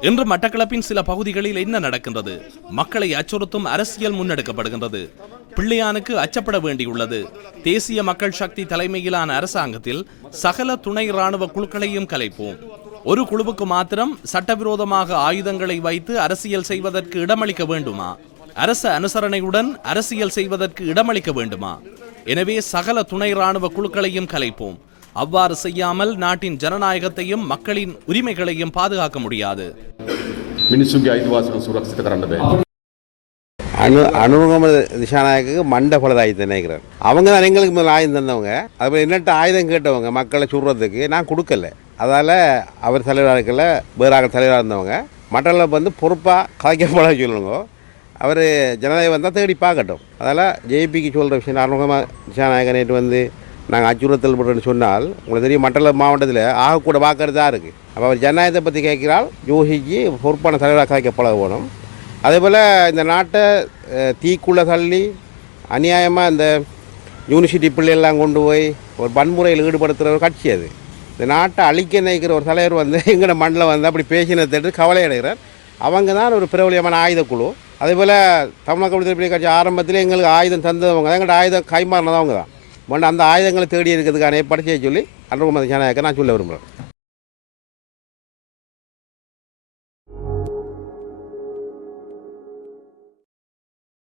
இன்று மட்டக்களப்பின் சில பகுதிகளில் என்ன நடக்கின்றது? மக்களை அச்சுறுத்தும் அரசியல் முன்னெடுக்கப்படுகின்றது. பிள்ளையானுக்கு அச்சப்பட வேண்டியுள்ளது. தேசிய மக்கள் சக்தி தலைமையிலான அரசாங்கத்தில் சகல துணை ராணுவ குழுக்களையும் கலைப்போம். ஒரு குழுவுக்கு மாத்திரம் சட்டவிரோதமாக ஆயுதங்களை வைத்து அரசியல் செய்வதற்கு இடமளிக்க வேண்டுமா? அரச அனுசரணையுடன் அரசியல் செய்வதற்கு இடமளிக்க வேண்டுமா? எனவே சகல துணை ராணுவ குழுக்களையும் கலைப்போம். அவ்வாறு செய்யாமல் நாட்டின் ஜனநாயகத்தையும் மக்களின் உரிமைகளையும் பாதுகாக்க முடியாது. அனு அனுபவம் திசாநாயக்கு மண்ட பலதாயுதத்தை நினைக்கிறேன் அவங்க தான் எங்களுக்கு முதல் ஆயுதம் தந்தவங்க. அதுபோல் என்னட்ட ஆயுதம் கேட்டவங்க மக்களை சுடுறதுக்கு நான் கொடுக்கல. அதால் அவர் தலைவராக இருக்கல வேறாக தலைவராக இருந்தவங்க. மற்றளவு வந்து பொறுப்பாக கலைக்கப்பட சொல்லுங்க. அவர் ஜனநாயகம் வந்தால் தேடி பார்க்கட்டும். அதனால் ஜேபிக்கு சொல்கிற விஷயம் அனுபவமாக திசாநாயகன் நேற்று வந்து நாங்கள் அச்சுறுத்தல் பண்ணுறோன்னு சொன்னால் உங்களுக்கு தெரியும் மண்டல மாவட்டத்தில் ஆகக்கூட பார்க்கறது தான் இருக்குது அப்போ அவர் ஜனநாயகத்தை பற்றி கேட்கிறால் யோசிச்சு பொறுப்பான தலைவராக கலைக்க பழகணும் அதே போல் இந்த நாட்டை தீக்குள்ளே தள்ளி அநியாயமாக இந்த யூனிவர்சிட்டி பிள்ளையெல்லாம் கொண்டு போய் ஒரு வன்முறையில் ஈடுபடுத்துகிற ஒரு கட்சி அது. இந்த நாட்டை அழிக்க நினைக்கிற ஒரு தலைவர் வந்து எங்களோட மண்ணில் வந்து அப்படி பேசினதை கவலை அடைகிறார். அவங்க தான் ஒரு பிரபலியமான ஆயுதக்குழு. அதே போல் தமிழக விடுதலை கட்சி ஆரம்பத்தில் எங்களுக்கு ஆயுதம் தந்தவங்க தான். எங்கள்கிட்ட ஆயுதம் கைமாறினதவங்க தான். முன்ன அந்த ஆயுதங்களை தேடி இருக்கிறதுக்கான படைச்சியை செய்ய சொல்லி முகமது ஜனநாயக நான் சொல்ல விரும்புகிறேன்.